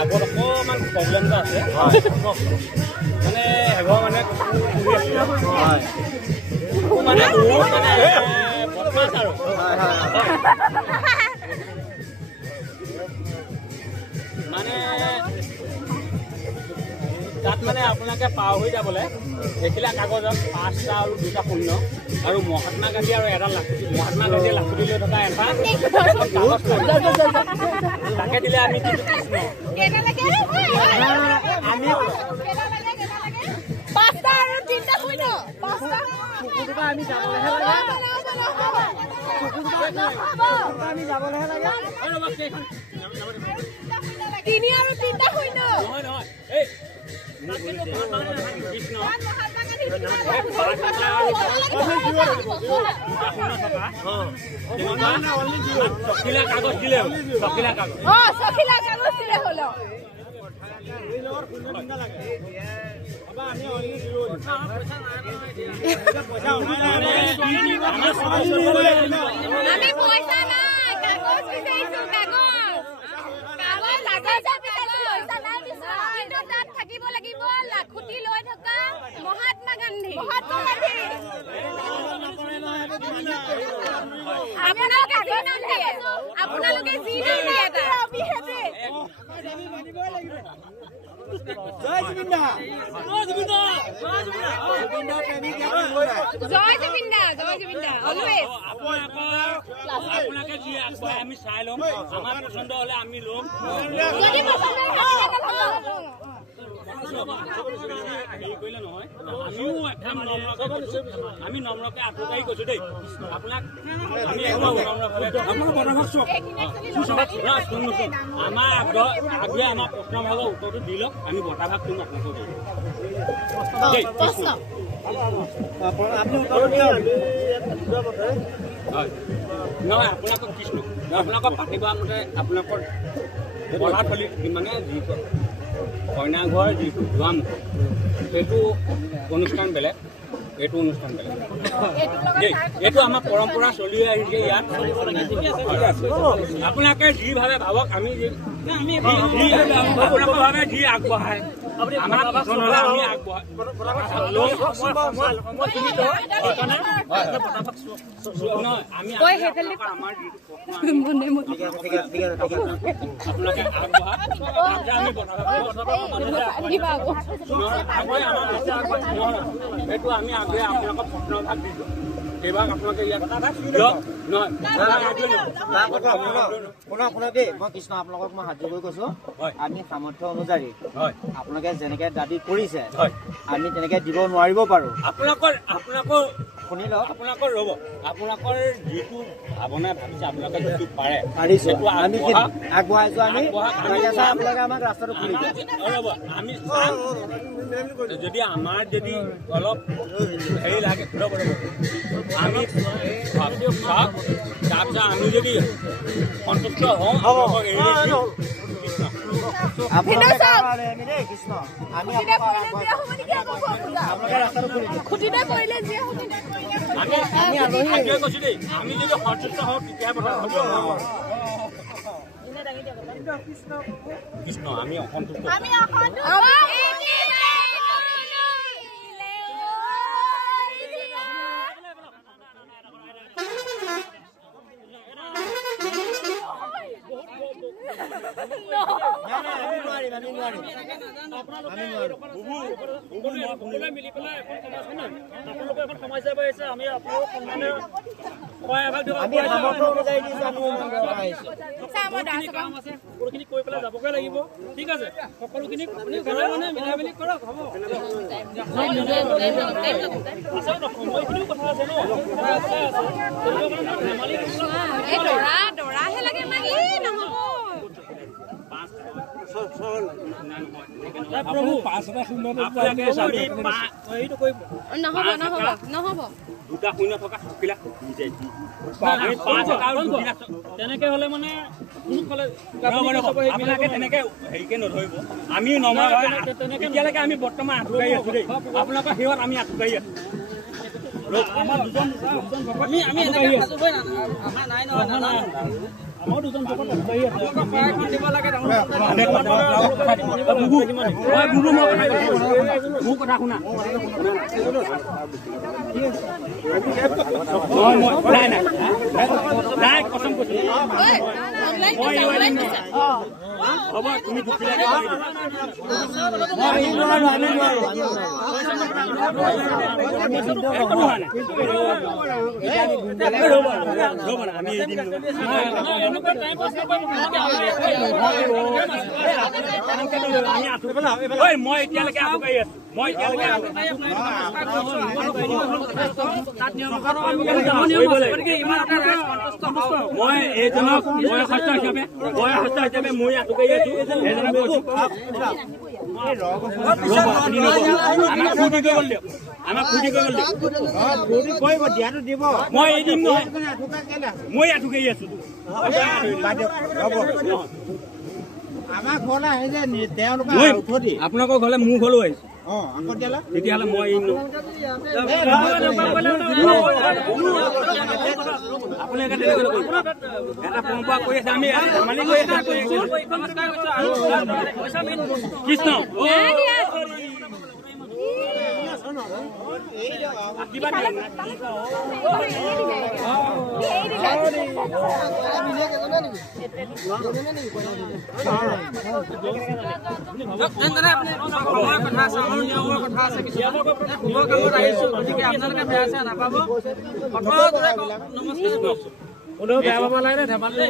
আগত অকণমান প্ৰব্লেম এটা আছে মানে এঘৰ মানে মানে বহুত মানে বদমাছ আৰু মানে তাত মানে আপোনালোকে পাৰ হৈ যাবলৈ দেখিলে কাগজত 5টা আৰু 2টা শূন্য আৰু মহাত্মা গান্ধী আৰু এডাল লাখুটি মহাত্মা গান্ধীয়ে লাখুটি লৈ থকা এটা কাগজ তাকে দিলে আমি আমি 5টা আৰু 3টা শূন্য 5টা আমি যাবলৈহে লাগে 3 আৰু 3টা শূন্য নহয় নহয় এই চকিলা কাগজ দিলে চকিলা কাগজ চকিলা কাগজ দিলে হলো আমি পয়সা নাই কাগজ বিচাৰিছো কাগজ কিন্তু তাত থাকিব লাগিব লাখুটি লৈ থকা মহাত্মা গান্ধী আপোনালোকে যি নাম দিয়ে জয় জুবিন দা অলৱেজ আপোনালোকে যি আগবঢ়াই আমি চাই ল'ম আমাৰ পচন্দ হ'লে আমি ল'ম হেৰি কৰিলে নহয় আমিও একদম নম্ৰকে কৈছো আমি নম্ৰকে আঁঠুকাঢ়ি কৈছো দেই আপোনাক আমি একদম আমাৰ আগ্ৰহে আমাৰ প্ৰশ্ন ভাগৰ উত্তৰটো দি লওক আমি বঁটা ভাগ দিম আপোনালোকক হয় নহয় আপোনালোকক কৃষ্ণ আপোনালোকক পাতিব মতে আপোনালোকৰ বলাথলী মানে যি কইনা ঘৰ যিটো ধোৱাম সেইটো অনুষ্ঠান বেলেগ এইটো অনুষ্ঠান বেলেগ দেই এইটো আমাৰ পৰম্পৰা চলি আহিছে ইয়াত আপোনালোকে যিভাৱে ভাবক আমি আপোনালোকৰ ভাৱে যি আগবঢ়ায় আমাৰ পচন্দ হ'লে আমি আগবঢ়াই আমি আমাৰ আপোনালোকে আগবঢ়া আমি এইটো আমি আগেয়ে আপোনালোকক প্ৰশ্ন ভাগ দিছোঁ এইবাৰ আপোনালোকে ইয়াত শুনক দেই মই কৃষ্ণ আপোনালোকক মই হাত জোৰ কৈছো আমি সামৰ্থ্য অনুযায়ী আপোনালোকে যেনেকে দাবী কৰিছে আমি তেনেকে দিব নোৱাৰিব পাৰো আপোনালোকৰ শুনি লওক আপোনালোকৰ ৰ'ব আপোনালোকৰ যিটো ভাৱনা ভাবিছে আপোনালোকে যিটো পাৰে সেইটো আমি আগবঢ়াইছো আমি আপোনালোকে আমাক ৰাস্তাটো খুলি ৰ'ব আমি যদি আমাৰ যদি অলপ হেৰি লাগে ৰ'ব আমি তাৰপিছত আমি যদি সন্তুষ্ট হওঁ আমি যদি সন্তুষ্ট হওঁ তেতিয়াহে কথা হ'ব কৃষ্ণ আমি অসন্তুষ্ট মিলি পেলাই এখন সমাজ পাইছে আমি আপোনালোক সকলোখিনি কৈ পেলাই যাবগৈ লাগিব ঠিক আছে সকলোখিনি মানে মিলাই মিলি কৰক হ'ব সময়খিনিও কথা আছে ন প্ৰভু 5টা শূন্য নহ'ব 2টা শূন্য থকা চকিলা তেনেকে হলে মানে আপোনালোকে তেনেকে হেৰিকে নধৰিব আমিও নমৰা তেতিয়ালৈকে আমি বৰ্তমান আঁঠুকাঢ়ি আছো দেই আপোনালোকৰ সেৱাত আমি আঁঠুকাঢ়ি আছো আমাৰ দুজন মোৰ কথা শুনা নাই কচম কৈছো হ'ব তুমি মই এতিয়ালৈকে আগবাঢ়ি আছো মই এইজনক বয়সস্থ হিচাপে মই আগবাঢ়ি আছো এজনক কৈছো আমাক ফূৰ্তি কৰিব দিয়ক আমাক ফূৰ্তি কৰিব দিয়ক মই এই দিম নহয় মই আঁঠুকাৰি আছো আপোনালোকৰ ঘৰলে মোৰ ঘৰলৈ আহিছো তেতিয়াহ'লে মই আপুনি এটা পৰম্পৰা কৰি আছে আমি ধেমালি কৰি কৃষ্ণ বেয়া পাব লাগে ধেমালি